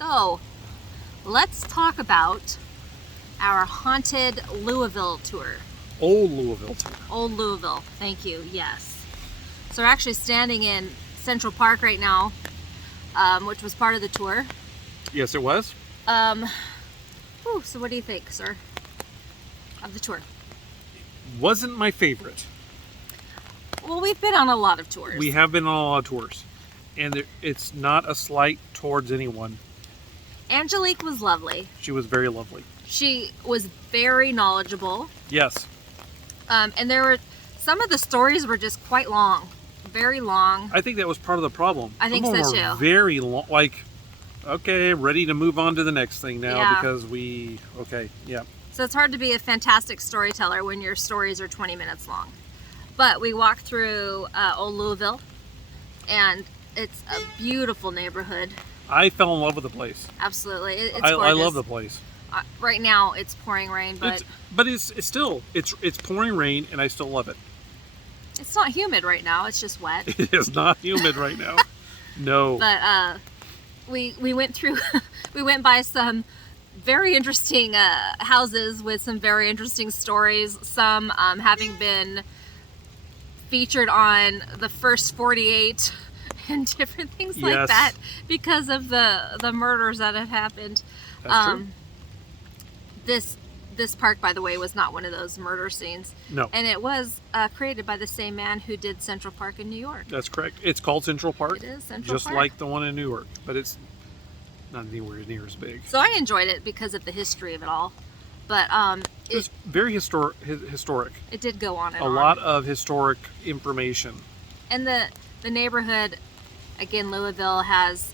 So, let's talk about our haunted Louisville tour. Old Louisville tour. Old Louisville, thank you, yes. So we're actually standing in Central Park right now, which was part of the tour. Yes, it was. So what do you think, sir, of the tour? Wasn't my favorite. Well, we've been on a lot of tours. We have been on a lot of tours. And it's not a slight towards anyone. Angelique was lovely. She was very lovely. She was very knowledgeable. Yes. And there were, some of the stories were just quite long. Very long. I think that was part of the problem. I think Some of so them were too. very long. Like, okay, ready to move on to the next thing now Yeah. because yeah. So it's hard to be a fantastic storyteller when your stories are 20 minutes long. But we walked through Old Louisville, and it's a beautiful neighborhood. I fell in love with the place. Absolutely, it's I gorgeous. love the place. Right now it's pouring rain, but It's still pouring rain, and I still love it. it's not humid right now. It's just wet. It is not humid right now. No. But we went through, we went by some very interesting houses with some very interesting stories. Some having been featured on the First 48 and different things like Yes. that because of the murders that had happened. That's true. This park, by the way, was not one of those murder scenes. No. And it was created by the same man who did Central Park in New York. That's correct. It's called Central Park. It is Central just Park. like the one in New York, but it's not anywhere near as big. So I enjoyed it because of the history of it all. But It was very historic. it did go on and A on. lot of historic information. And the neighborhood, again, Louisville has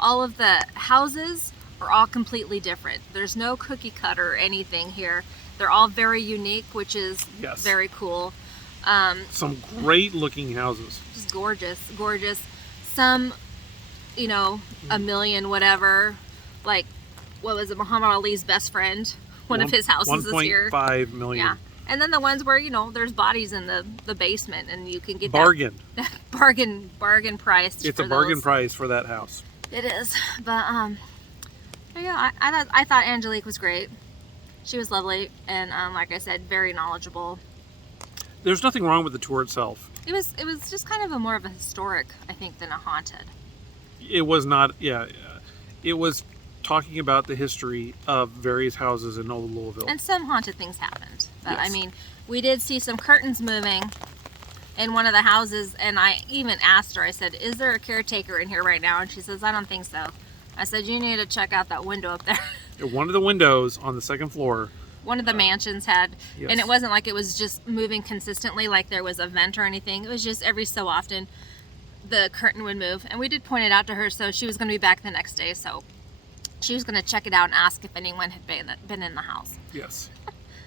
all of the houses are all completely different. There's no cookie cutter or anything here. They're all very unique, which is Yes. very cool. Some great looking houses. Just gorgeous. Some, a million, whatever. Like, what was it? Muhammad Ali's best friend. One of his houses is here. 1.5 million. Yeah. And then the ones where, there's bodies in the basement and you can get Bargain. that bargain price. It's for a bargain those. price for that house. It is. But yeah, I thought Angelique was great. She was lovely and like I said, very knowledgeable. There's nothing wrong with the tour itself. It was just kind of a more of a historic, I think, than a haunted. It was not, it was talking about the history of various houses in Old Louisville. And some haunted things happened. But Yes. I mean, we did see some curtains moving in one of the houses, and I even asked her, I said, is there a caretaker in here right now? And she says, I don't think so. I said, you need to check out that window up there. One of the windows on the second floor. One of the mansions had, Yes. and it wasn't like it was just moving consistently, like there was a vent or anything. It was just every so often the curtain would move. And we did point it out to her, so she was going to be back the next day. So she was going to check it out and ask if anyone had been in the house. Yes.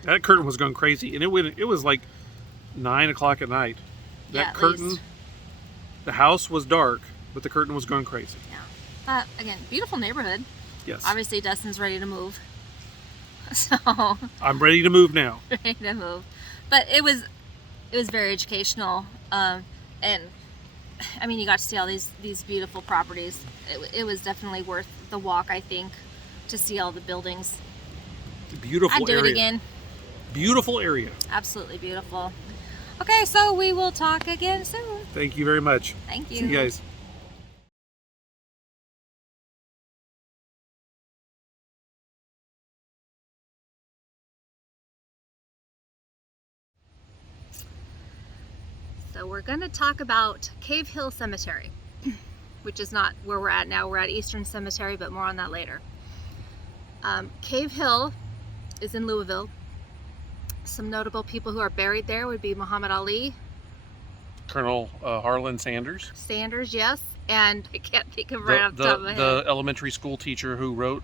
That curtain was going crazy. And it was like 9 o'clock at night. Yeah, That at curtain, least. the house was dark, but the curtain was going crazy. Yeah. But again, beautiful neighborhood. Yes. Obviously, Dustin's ready to move. So I'm ready to move now. ready to move. But it was very educational. And I mean, you got to see all these beautiful properties. It was definitely worth the walk, I think, to see all the buildings. Beautiful I'd do area. it again. Beautiful area. Absolutely beautiful. Okay, so we will talk again soon. Thank you very much. Thank you. See you guys. So we're going to talk about Cave Hill Cemetery, which is not where we're at now. We're at Eastern Cemetery, but more on that later. Cave Hill is in Louisville. Some notable people who are buried there would be Muhammad Ali, Colonel Harlan Sanders. Sanders, yes, and I can't think of right off the top of my the head. elementary school teacher who wrote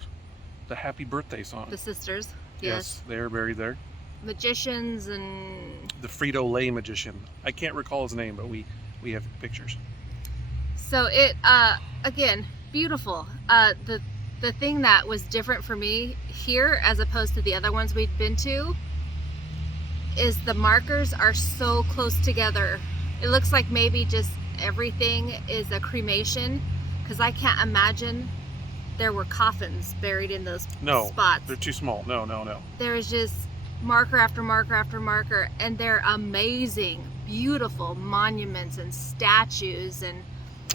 the Happy Birthday song. The sisters, yes. They're buried there. Magicians and The Frito-Lay magician. I can't recall his name, but we have pictures. so it again beautiful. The thing that was different for me here as opposed to the other ones we'd been to is the markers are so close together. It looks like maybe just everything is a cremation, because I can't imagine there were coffins buried in those No, spots. they're too small. No. There was just marker after marker after marker, and they're amazing, beautiful monuments and statues, and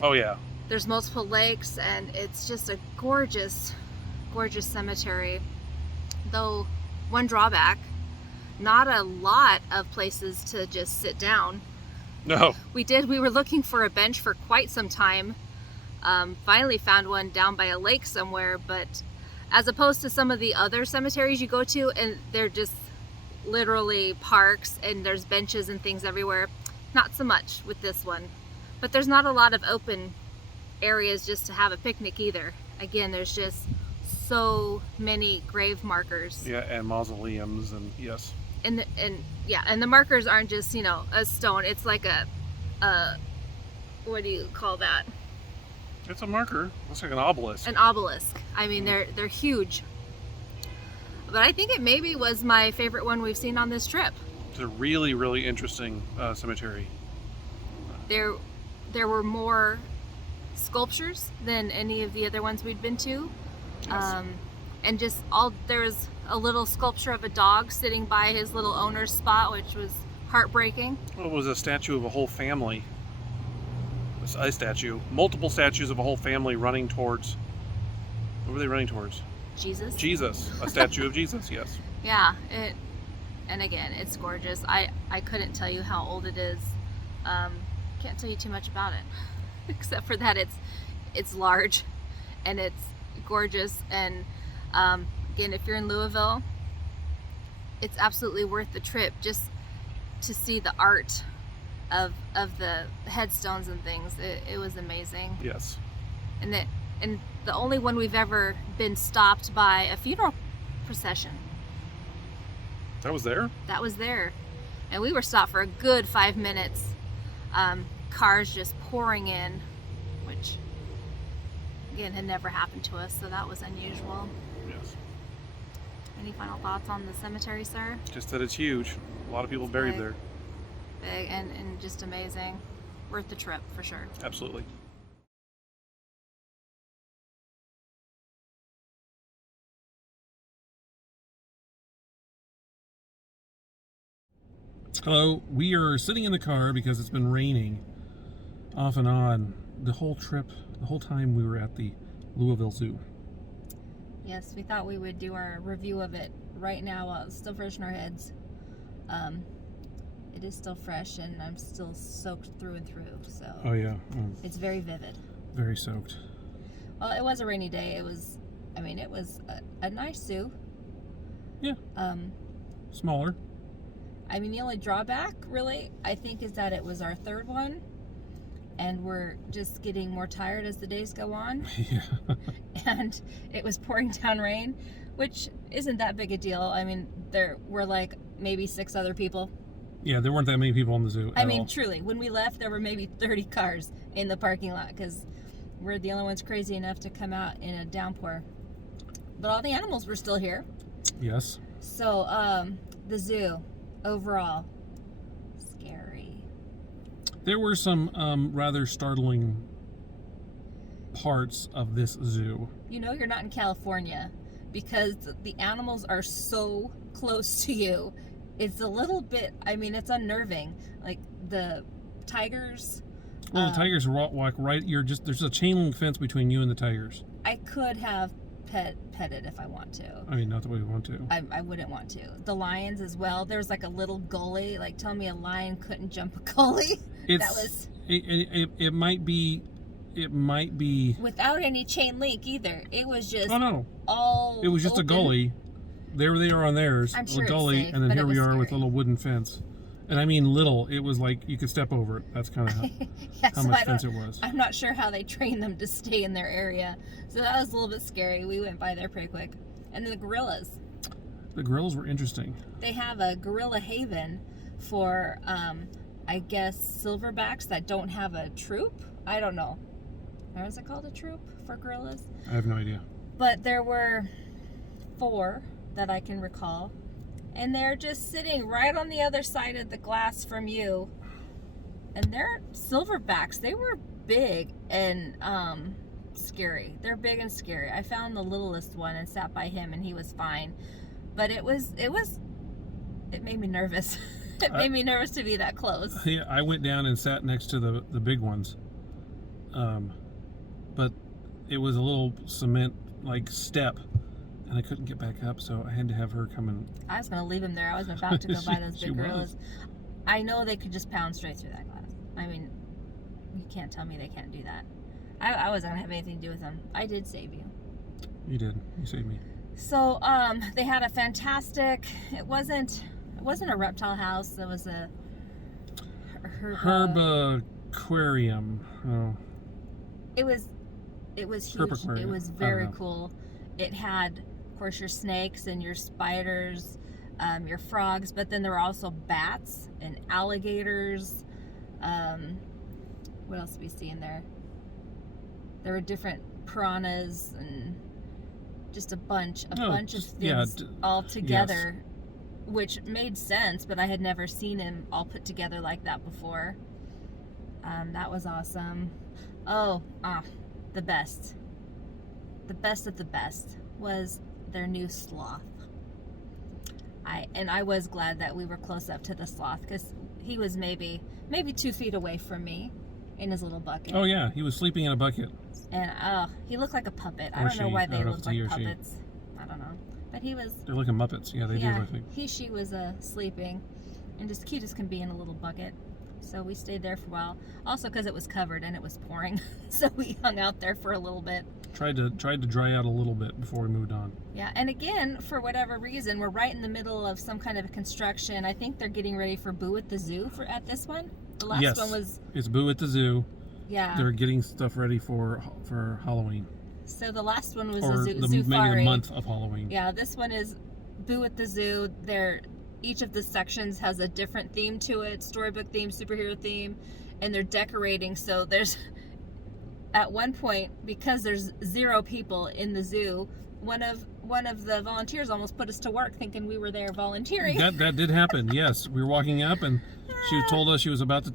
Oh yeah. there's multiple lakes, and it's just a gorgeous, gorgeous cemetery. Though, one drawback, not a lot of places to just sit down. No. We were looking for a bench for quite some time. Finally found one down by a lake somewhere, but as opposed to some of the other cemeteries you go to, and they're just literally parks and there's benches and things everywhere, not so much with this one. But there's not a lot of open areas just to have a picnic either. Again, there's just so many grave markers. Yeah, and mausoleums, and yes. And the markers aren't just, a stone. It's like a what do you call that? It's a marker. Looks like an obelisk. An obelisk. I mean, they're huge. But I think it maybe was my favorite one we've seen on this trip. It's a really, really interesting cemetery. There were more sculptures than any of the other ones we'd been to. Yes. And just there was a little sculpture of a dog sitting by his little owner's spot, which was heartbreaking. Well, it was a statue of a whole family. A statue. Multiple statues of a whole family running towards... What were they running towards? Jesus. Jesus. A statue of Jesus, yes. Yeah, and again, it's gorgeous. I couldn't tell you how old it is. Can't tell you too much about it, except for that it's large, and it's gorgeous. And again, if you're in Louisville, it's absolutely worth the trip just to see the art of the headstones and things. It was amazing. Yes. And the only one we've ever been stopped by a funeral procession. That was there? That was there. And we were stopped for a good 5 minutes. Cars just pouring in, which again had never happened to us, so that was unusual. Yes. Any final thoughts on the cemetery, sir? Just that it's huge. A lot of people buried there. Big and just amazing. Worth the trip for sure. Absolutely. Hello, we are sitting in the car because it's been raining off and on the whole trip, the whole time we were at the Louisville Zoo. Yes, we thought we would do our review of it right now while it's still fresh in our heads. It is still fresh, and I'm still soaked through and through, so Oh yeah. it's very vivid. Very soaked. Well, it was a rainy day. It was a nice zoo. Yeah. Smaller. I mean, the only drawback, really, I think, is that it was our third one, and we're just getting more tired as the days go on. Yeah. And it was pouring down rain, which isn't that big a deal. I mean, there were like maybe 6 other people. Yeah, there weren't that many people in the zoo. I mean, truly, when we left, there were maybe 30 cars in the parking lot because we're the only ones crazy enough to come out in a downpour. But all the animals were still here. Yes. So, the zoo, overall, scary. There were some rather startling parts of this zoo. You know you're not in California because the animals are so close to you. It's a little bit, it's unnerving. Like the tigers. Well, the tigers are like right. There's a chain link fence between you and the tigers. I could have petted if I want to. I mean, not that we want to. I wouldn't want to. The lions as well. There's like a little gully. Like, tell me a lion couldn't jump a gully. It might be. Without any chain link either. It was just. Oh no. All. It was just open. a gully. There they are on theirs. I'm sure a gully, safe, and then here we are scary. with a little wooden fence. And I mean little. It was like you could step over it. That's kind of how much fence it was. I'm not sure how they train them to stay in their area. So that was a little bit scary. We went by there pretty quick. And then the gorillas. The gorillas were interesting. They have a gorilla haven for, I guess, silverbacks that don't have a troop. I don't know. Or is it called a troop for gorillas? I have no idea. But there were 4 that I can recall. And they're just sitting right on the other side of the glass from you. And they're silverbacks. They were big and scary. They're big and scary. I found the littlest one and sat by him, and he was fine. But it made me nervous. It made me nervous to be that close. Yeah, I went down and sat next to the big ones. But it was a little cement like step, and I couldn't get back up, so I had to have her come and... I was going to leave him there. I was about to go by those big gorillas. I know they could just pound straight through that glass. I mean, you can't tell me they can't do that. I wasn't going to have anything to do with them. I did save you. You did. You saved me. So, they had a fantastic... It wasn't a reptile house. It was a... Herb aquarium. Oh. It was huge. It was very cool. It had, of course, your snakes and your spiders, your frogs, but then there were also bats and alligators. What else did we see in there? There were different piranhas and just a bunch of things all together, yes. Which made sense, but I had never seen him all put together like that before. That was awesome. The best of the best was their new sloth. I was glad that we were close up to the sloth, because he was maybe 2 feet away from me in his little bucket. Oh yeah, he was sleeping in a bucket. And he looked like a puppet. I don't know why they look like puppets. I don't know. But he was... They're looking Muppets. Yeah, they do, I think. She was sleeping, and just cute as can be in a little bucket. So we stayed there for a while. Also because it was covered and it was pouring. So we hung out there for a little bit. Tried to dry out a little bit before we moved on. Yeah, and again, for whatever reason, we're right in the middle of some kind of construction. I think they're getting ready for Boo at the Zoo at this one. The last one was... It's Boo at the Zoo. Yeah. They're getting stuff ready for Halloween. So the last one was a Zoofari. Maybe the month of Halloween. Yeah, this one is Boo at the Zoo. Each of the sections has a different theme to it, storybook theme, superhero theme, and they're decorating. So there's, at one point, because there's 0 people in the zoo, one of the volunteers almost put us to work thinking we were there volunteering. That did happen, yes. We were walking up and she told us she was about to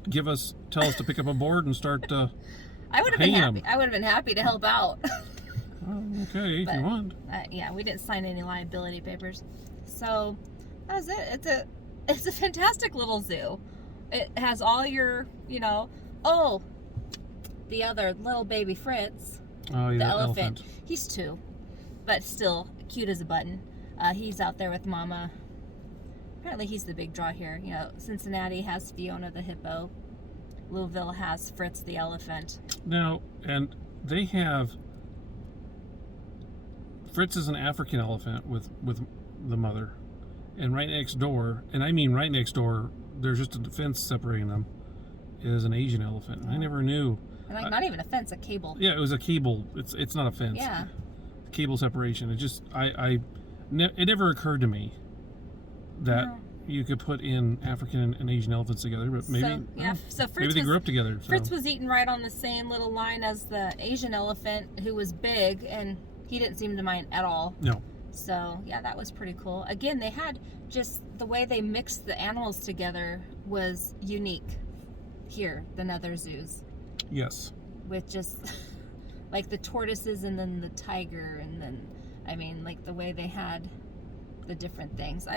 tell us to pick up a board and start I would have been happy. I would have been happy to help out. Okay, if you want. Yeah, we didn't sign any liability papers. So that was it. It's a fantastic little zoo. It has all your, the other little baby Fritz, the elephant. He's 2, but still cute as a button. He's out there with Mama. Apparently he's the big draw here. Cincinnati has Fiona the hippo. Louisville has Fritz the elephant. Now, and they have... Fritz is an African elephant with the mother. And right next door, and I mean right next door, there's just a fence separating them, is an Asian elephant. I never knew. And not even a fence, a cable. Yeah, it was a cable. It's not a fence. Yeah. Cable separation. It just, it never occurred to me that you could put in African and Asian elephants together, but maybe, so Fritz maybe they grew up together. So. Fritz was eating right on the same little line as the Asian elephant, who was big, and he didn't seem to mind at all. No. So, yeah, that was pretty cool. Again, they had just the way they mixed the animals together was unique here than other zoos. Yes. With just like the tortoises and then the tiger, and then, like the way they had the different things.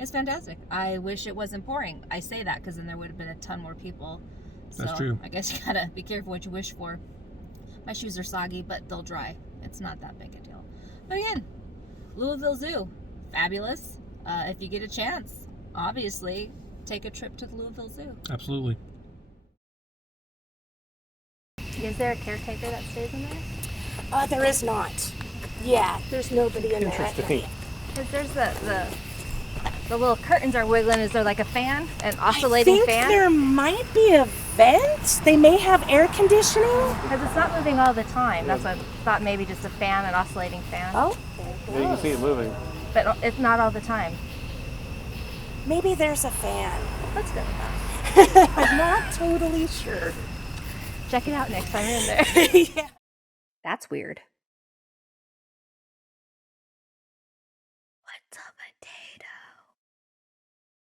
It's fantastic. I wish it wasn't pouring. I say that because then there would have been a ton more people. That's true. I guess you gotta be careful what you wish for. My shoes are soggy, but they'll dry. It's not that big a deal. But again, Louisville Zoo, fabulous. If you get a chance, obviously, take a trip to the Louisville Zoo. Absolutely. Is there a caretaker that stays in there? There is not. Yeah, there's nobody in there. Interesting. Because there's the little curtains are wiggling. Is there like a fan, an oscillating fan? I think there might be a vent. They may have air conditioning. Because it's not moving all the time. That's what I thought, maybe just a fan, an oscillating fan. Oh. Yeah, you can see it moving. But it's not all the time. Maybe there's a fan. Let's go. I'm not totally sure. Check it out next time you're in there. Yeah. That's weird. What's up?